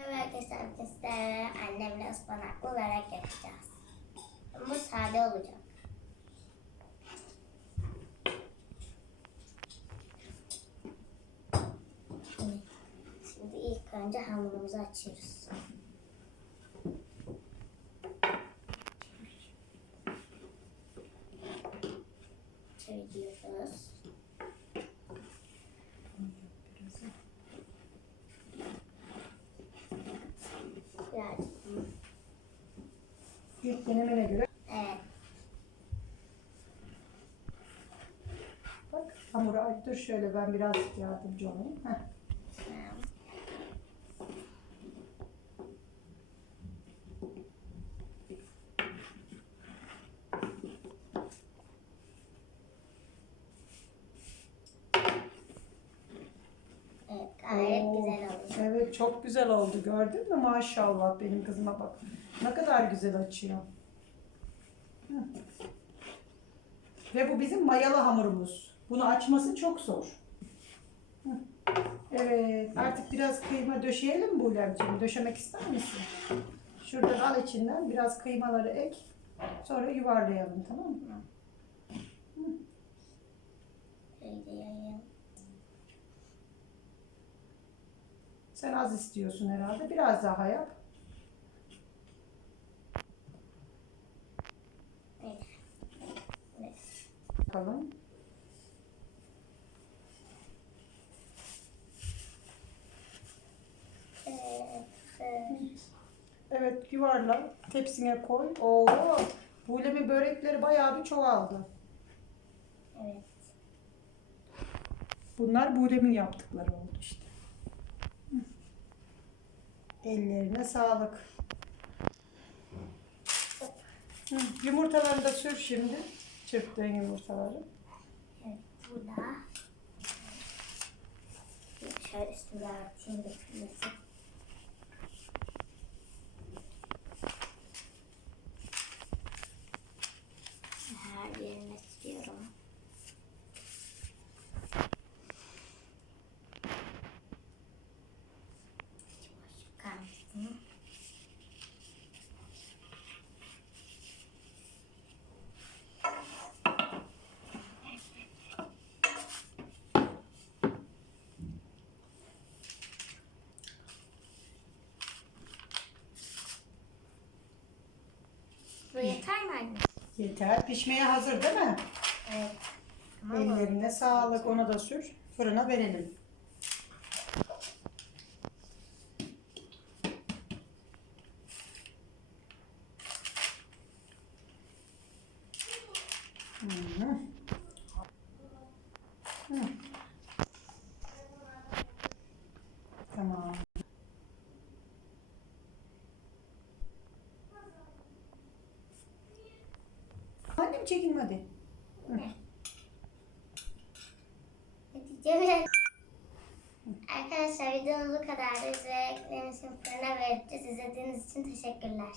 Merhaba arkadaşlar bugün annemle ıspanaklı börek yapacağız. Bu sade olacak. Şimdi ilk önce hamurumuzu açıyoruz. Çeviriyoruz. İlk denemene göre Evet. bak hamuru dur şöyle ben biraz yardımcı olayım. Heh. Tamam. Evet, gayet Oo, güzel oldu. Evet çok güzel oldu gördün mü maşallah benim kızıma bak. Ne kadar güzel açıyor. Hı. Ve bu bizim mayalı hamurumuz. Bunu açması çok zor. Hı. Evet artık biraz kıyma döşeyelim mi Bulemciğim? Döşemek ister misin? Şuradan al içinden biraz kıymaları ek. Sonra yuvarlayalım tamam mı? Yayayım. Sen az istiyorsun herhalde. Biraz daha yap. Bakalım. Evet. yuvarla. Tepsine koy. Oo, Bulemin börekleri bayağı bir çoğaldı. Evet. Bunlar Bulemin yaptıkları oldu işte. Ellerine sağlık. Hı, Yumurtalarını da sür şimdi. Çırptığın yumurtaları. Evet. Burada. Şöyle üstüne atayım. Bu yeter mi anne? Yeter. Pişmeye hazır değil mi? Evet. Tamam? Ellerine sağlık. Onu da sür. Fırına verelim. Hı hı. Hı. Tamam. Annem çekin hadi. Diyeceğim. Arkadaşlar videomuz bu kadar. Üzerine için fırına vereceğiz. İzlediğiniz için teşekkürler.